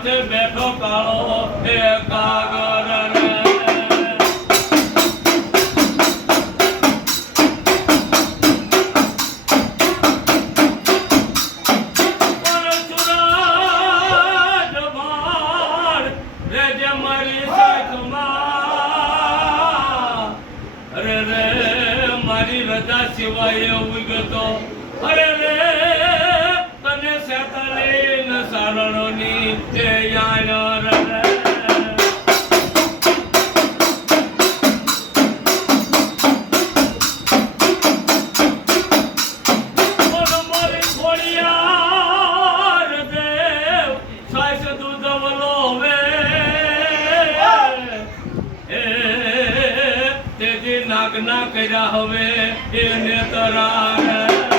માથે બેઠો કાળો એ કાગર રે સિવાય ઉગતો અરે રે તને સેતાલીન સારણોની જે યાર રે મોરી ખોડિયાર દેવ સાસ દૂધ વલો વે તેજી નાગના કર્યા હવે એને તરાર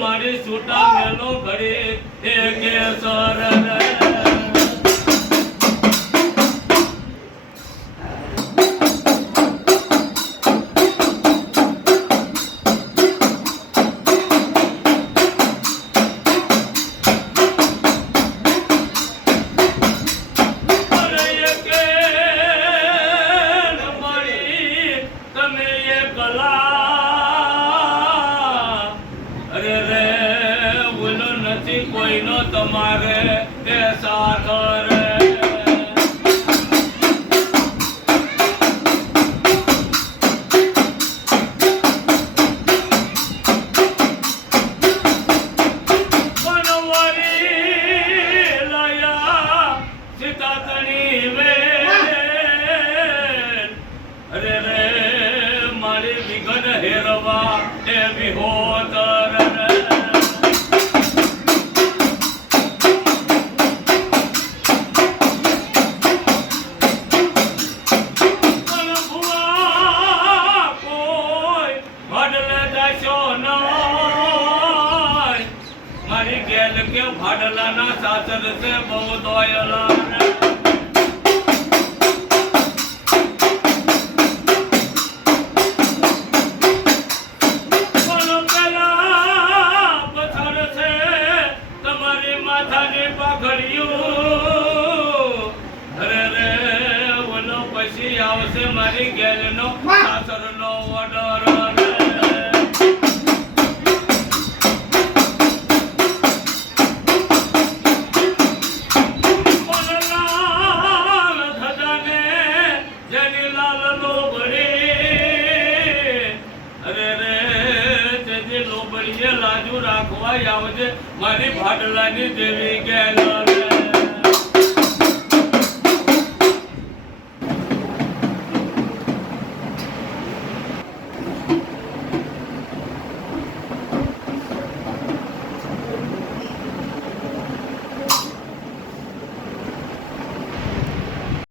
મારી છૂટા મેલો ઘડી એ કેસર કોઈનો તમારે તે સાથ રે વનવરી લયા સીતાતણી વે અરે રે મારી વિઘન હેરવા એ વિહોતર મારી ગેલ કે ભાડલાના સાસર છે બહુ દોયલા પથર છે તમારી માથાની પાઘડિયું અરે રે ઓલો પછી આવશે મારી ગેલ નો સાસર નો ઓર્ડર લાજુ રાખવા આવજે મારી ભાડલાની દેવી ગેલ